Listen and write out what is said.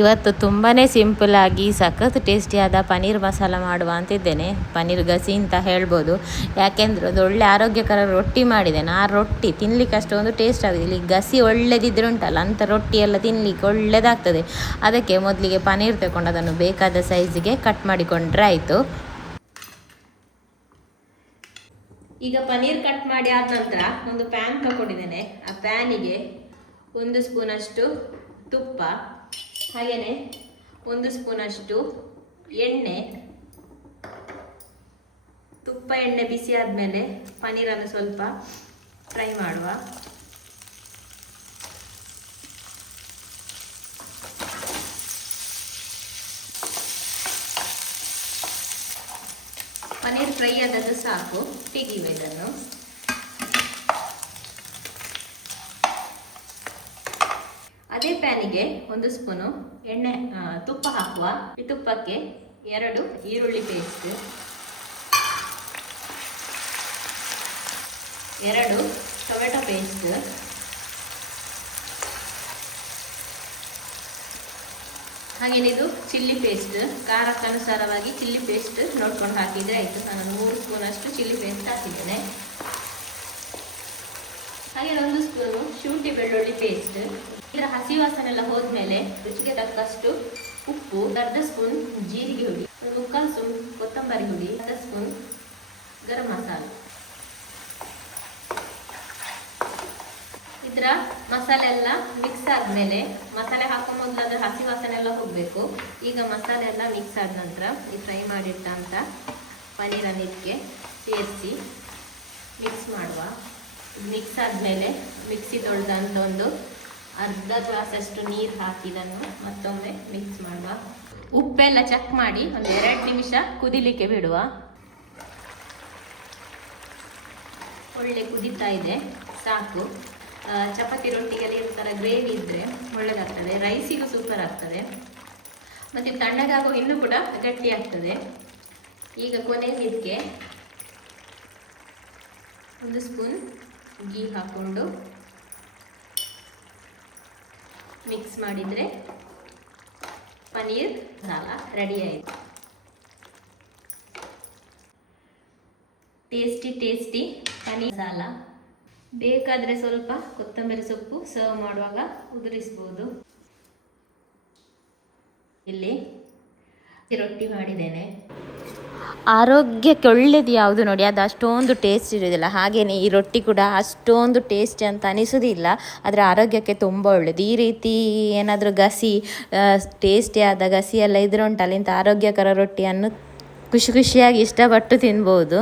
ಇವತ್ತು ತುಂಬಾ ಸಿಂಪಲಾಗಿ ಸಖತ್ ಟೇಸ್ಟಿಯಾದ ಪನ್ನೀರ್ ಮಸಾಲ ಮಾಡುವ ಅಂತಿದ್ದೇನೆ. ಪನ್ನೀರ್ ಗಸಿ ಅಂತ ಹೇಳ್ಬೋದು. ಯಾಕೆಂದ್ರೆ ಅದು ಒಳ್ಳೆ ಆರೋಗ್ಯಕರ ರೊಟ್ಟಿ ಮಾಡಿದ್ದೇನೆ ಆ ರೊಟ್ಟಿ ತಿನ್ಲಿಕ್ಕೆ ಅಷ್ಟೊಂದು ಟೇಸ್ಟ್ ಆಗಿದೆ ಇಲ್ಲಿ ಗಸಿ ಒಳ್ಳೆದಿದ್ರೆ ಉಂಟಲ್ಲ ಅಂಥ ರೊಟ್ಟಿ ಎಲ್ಲ ತಿನ್ನಲಿಕ್ಕೆ ಒಳ್ಳೆದಾಗ್ತದೆ. ಅದಕ್ಕೆ ಮೊದಲಿಗೆ ಪನ್ನೀರ್ ತಗೊಂಡು ಅದನ್ನು ಬೇಕಾದ ಸೈಜಿಗೆ ಕಟ್ ಮಾಡಿಕೊಂಡ್ರೆ ಆಯಿತು. ಈಗ ಪನ್ನೀರ್ ಕಟ್ ಮಾಡಿ ಆದ ನಂತರ ಒಂದು ಪ್ಯಾನ್ ತಗೊಂಡಿದ್ದೇನೆ. ಆ ಪ್ಯಾನಿಗೆ ಒಂದು ಸ್ಪೂನಷ್ಟು ತುಪ್ಪ ಹಾಗೆಯೇ ಒಂದು ಸ್ಪೂನಷ್ಟು ಎಣ್ಣೆ, ತುಪ್ಪ ಎಣ್ಣೆ ಬಿಸಿ ಆದಮೇಲೆ ಪನ್ನೀರನ್ನು ಸ್ವಲ್ಪ ಫ್ರೈ ಮಾಡುವ. ಪನ್ನೀರ್ ಫ್ರೈ ಆದದ್ದು ಸಾಕು, ತೆಗೆಯುವ ಇದನ್ನು. ಅದೇ ಪ್ಯಾನಿಗೆ ಒಂದು ಸ್ಪೂನು ಎಣ್ಣೆ ತುಪ್ಪ ಹಾಕುವ. ಈ ತುಪ್ಪಕ್ಕೆ ಎರಡು ಈರುಳ್ಳಿ ಪೇಸ್ಟ್ ಎರಡು ಟೊಮೆಟೊ ಪೇಸ್ಟ್ ಹಾಗೇನೆ ಇದು ಚಿಲ್ಲಿ ಪೇಸ್ಟ್ ಖಾರಕ್ಕನುಸಾರವಾಗಿ ಚಿಲ್ಲಿ ಪೇಸ್ಟ್ ನೋಡ್ಕೊಂಡು ಹಾಕಿದರೆ ಆಯಿತು. ನಾನು ಮೂರು ಸ್ಪೂನ್ ಅಷ್ಟು ಚಿಲ್ಲಿ ಪೇಸ್ಟ್ ಹಾಕಿದ್ದೇನೆ. ಹಾಗೆ ಒಂದು ಸ್ಪೂನು ಶುಂಠಿ ಬೆಳ್ಳುಳ್ಳಿ ಪೇಸ್ಟ್ ಇದರ ಹಸಿ ವಾಸನೆ ಎಲ್ಲ ಹೋದ್ಮೇಲೆ ರುಚಿಗೆ ತಕ್ಕಷ್ಟು ಉಪ್ಪು, ಅರ್ಧ ಸ್ಪೂನ್ ಜೀರಿಗೆ ಹುಡಿ, ಒಂದು ಮುಕ್ಕಾಲು ಸ್ಪೂನ್ ಕೊತ್ತಂಬರಿ ಹುಡಿ, ಅರ್ಧ ಸ್ಪೂನ್ ಗರಂ ಮಸಾಲೆ. ಇದರ ಮಸಾಲೆ ಎಲ್ಲ ಮಿಕ್ಸ್ ಆದ್ಮೇಲೆ ಮಸಾಲೆ ಹಾಕೋ ಮೊದಲು ಅದರ ಹಸಿ ವಾಸನೆ ಎಲ್ಲ ಹೋಗಬೇಕು. ಈಗ ಮಸಾಲೆ ಎಲ್ಲ ಮಿಕ್ಸ್ ಆದ ನಂತರ ಈ ಫ್ರೈ ಮಾಡಿಟ್ಟಂಥ ಪನ್ನೀರನ್ನು ಇದಕ್ಕೆ ಸೇರಿಸಿ ಮಿಕ್ಸ್ ಮಾಡುವ. ಮಿಕ್ಸ್ ಆದಮೇಲೆ ಮಿಕ್ಸಿ ತೊಳೆದಂಥ ಒಂದು ಅರ್ಧ ಗ್ಲಾಸಷ್ಟು ನೀರು ಹಾಕಿ ಇದನ್ನು ಮತ್ತೊಮ್ಮೆ ಮಿಕ್ಸ್ ಮಾಡುವ. ಉಪ್ಪೆಲ್ಲ ಚೆಕ್ ಮಾಡಿ ಒಂದು ಎರಡು ನಿಮಿಷ ಕುದಿಲಿಕ್ಕೆ ಬಿಡುವ. ಒಳ್ಳೆ ಕುದೀತಾ ಇದೆ, ಸಾಕು. ಚಪಾತಿ ರೊಟ್ಟಿಗೆಲ್ಲ ಈ ಗ್ರೇವಿ ಇದ್ದರೆ ಒಳ್ಳೆದಾಗ್ತದೆ ರೈಸಿಗೂ ಸೂಪರ್ ಆಗ್ತದೆ. ಮತ್ತು ತಣ್ಣಗಾಗೋ ಇನ್ನೂ ಕೂಡ ಗಟ್ಟಿ ಆಗ್ತದೆ ಈಗ ಕೊನೆಗೆ ಇದಕ್ಕೆ ಒಂದು ಸ್ಪೂನ್ ಗೀ ಹಾಕ್ಕೊಂಡು ಮಿಕ್ಸ್ ಮಾಡಿದರೆ ಪನ್ನೀರ್ ಮಸಾಲ ರೆಡಿ ಆಯಿತು. ಟೇಸ್ಟಿ ಟೇಸ್ಟಿ ಪನ್ನೀರ್ ಸಾಲ. ಬೇಕಾದರೆ ಸ್ವಲ್ಪ ಕೊತ್ತಂಬರಿ ಸೊಪ್ಪು ಸರ್ವ್ ಮಾಡುವಾಗ ಉದುರಿಸ್ಬೋದು. ಇಲ್ಲಿ ರೊಟ್ಟಿ ಮಾಡಿದ್ದೇನೆ. ಆರೋಗ್ಯಕ್ಕೆ ಒಳ್ಳೇದು ಯಾವುದು ನೋಡಿ, ಅದು ಅಷ್ಟೊಂದು ಟೇಸ್ಟ್ ಇರೋದಿಲ್ಲ ಹಾಗೆಯೇ ಈ ರೊಟ್ಟಿ ಕೂಡ ಅಷ್ಟೊಂದು ಟೇಸ್ಟ್ ಅಂತ ಅನಿಸೋದಿಲ್ಲ ಅದರ ಆರೋಗ್ಯಕ್ಕೆ ತುಂಬ ಒಳ್ಳೆಯದು ಈ ರೀತಿ ಏನಾದರೂ ಗಸಿ ಟೇಸ್ಟಿ ಆದ ಗಸಿ ಎಲ್ಲ ಇದ್ರೆ ಉಂಟಲ್ಲ, ಇಂಥ ಆರೋಗ್ಯಕರ ರೊಟ್ಟಿಯನ್ನು ಖುಷಿ ಖುಷಿಯಾಗಿ ಇಷ್ಟಪಟ್ಟು ತಿನ್ಬೋದು.